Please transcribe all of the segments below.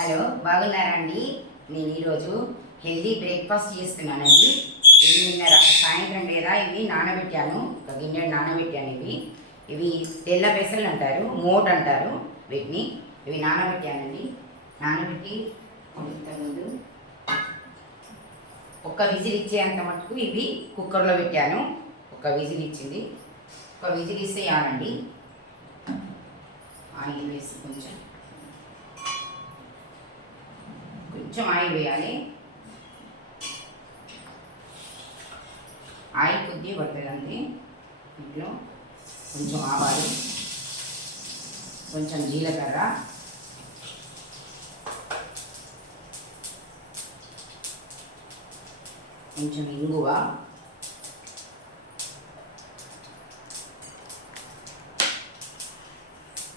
Hello, బాగున్నారా అండి? నేను ఈరోజు హెల్దీ బ్రేక్ఫాస్ట్ చేస్తున్నానండి. ఇవి నిన్న సాయంత్రం లేదా ఇవి నానబెట్టాను, ఒక గిన్నె నానబెట్టాను. ఇవి తెల్ల పెసలు అంటారు, మోట్ అంటారు వీటిని. ఇవి నానబెట్టానండి. నానబెట్టి ఇంతకుముందు ఒక్క విజిల్ ఇచ్చేంత మటుకు ఇవి కుక్కర్లో పెట్టాను. ఒక విజిల్ ఇచ్చింది. ఒక విజిల్ ఇస్తే ఆనండి. ఆయిల్ వేసి కొంచెం ఆయిల్ వేయాలి. ఆయిల్ కొద్దిగా పడుతుంది అంతే. ఇంట్లో కొంచెం ఆవాలు, కొంచెం జీలకర్ర, కొంచెం ఇంగువ,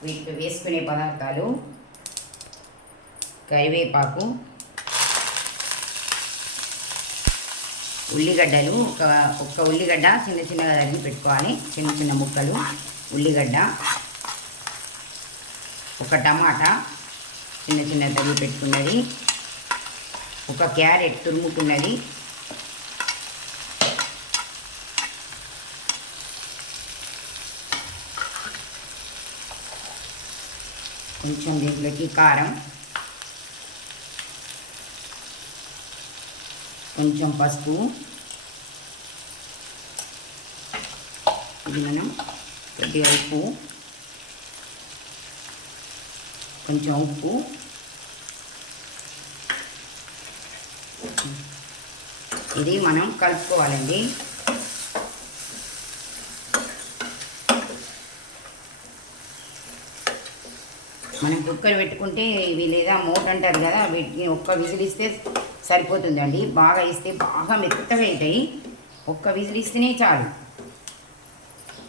వీటికి వేసుకునే పదార్థాలు కరివేపాకు, ఉల్లిగడ్డలు, ఒక్క ఉల్లిగడ్డ చిన్న చిన్నగా తరిగి పెట్టుకోవాలి, చిన్న చిన్న ముక్కలు ఉల్లిగడ్డ, ఒక టమాటా చిన్న చిన్న తరిగి పెట్టుకున్నది, ఒక క్యారెట్ తురుముకున్నది, కొంచెం దీంట్లోకి కారం, కొంచెం పసుపు, ఇది మనం కొద్దిగా ఉప్పు, కొంచెం ఉప్పు, ఇది మనం కలుపుకోవాలండి. మనం కుక్కర్ పెట్టుకుంటే ఇవి లేదా మోట్ అంటారు కదా, వీటిని ఒక్క విజిల్ ఇస్తే సరిపోతుందండి. బాగా ఇస్తే బాగా మెత్తగా అవుతాయి. ఒక్క విజిల్ ఇస్తేనే చాలు,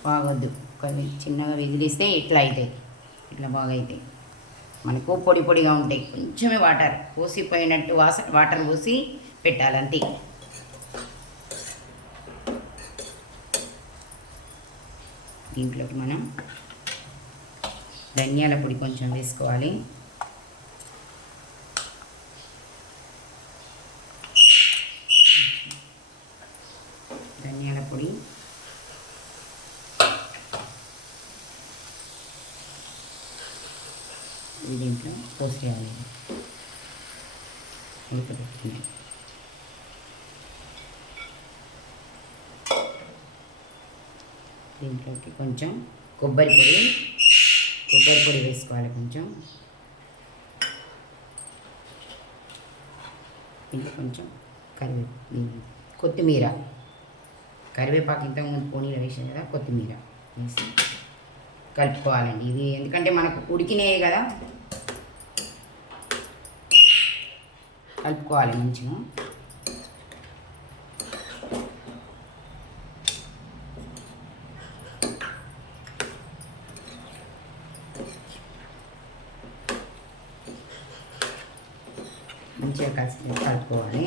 బాగొద్దు. ఒక చిన్నగా విజిల్ ఇస్తే ఇట్లా అవుతాయి, ఇట్లా బాగా అవుతాయి. మనకు పొడి పొడిగా ఉంటాయి. కొంచెమే వాటర్ పోసిపోయినట్టు వాటర్ పోసి పెట్టాలంతే. దీంట్లోకి మనం ధనియాల పొడి కొంచెం వేసుకోవాలి. ధనియాల పొడి, ఇది దీంట్లో పోసేయాలి. ఉడకబెట్టుకుని దీంట్లోకి కొంచెం కొబ్బరి పొడి వేసుకోవాలి. కొంచెం ఇంకా కొంచెం కొత్తిమీర, కరివేపాకు ఇంతకుముందు పోనీలో వేసాం కదా, కొత్తిమీర వేసి కలుపుకోవాలండి. ఇది ఎందుకంటే మనకు ఉడికినాయి కదా, కలుపుకోవాలి మంచిగా. మంచిగా కలుపుకోవాలి.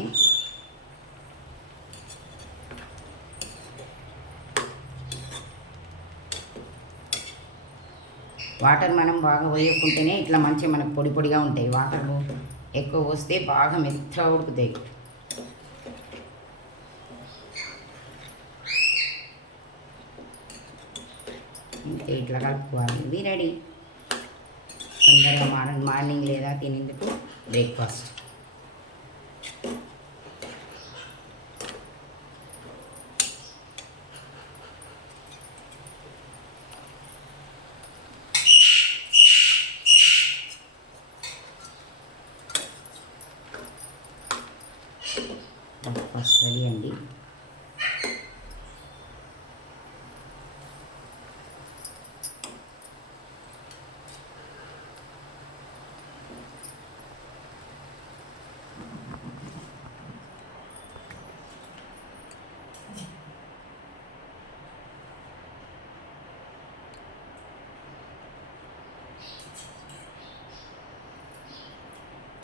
వాటర్ మనం బాగా పోయకుంటేనే ఇట్లా మంచిగా మనకు పొడి పొడిగా ఉంటాయి. వాటర్ ఎక్కువ పోస్తే బాగా మెత్తగా ఉడుకుతాయి. ఇంకా ఇట్లా కలుపుకోవాలి. ఇది రెడీ. తొందరగా మార్నింగ్ లేదా తినేందుకు బ్రేక్ఫాస్ట్. బ్రేక్ఫాస్ట్ రెడీ అండి.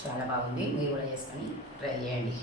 చాలా బాగుంది. మీరు కూడా చేసుకొని ట్రై చేయండి.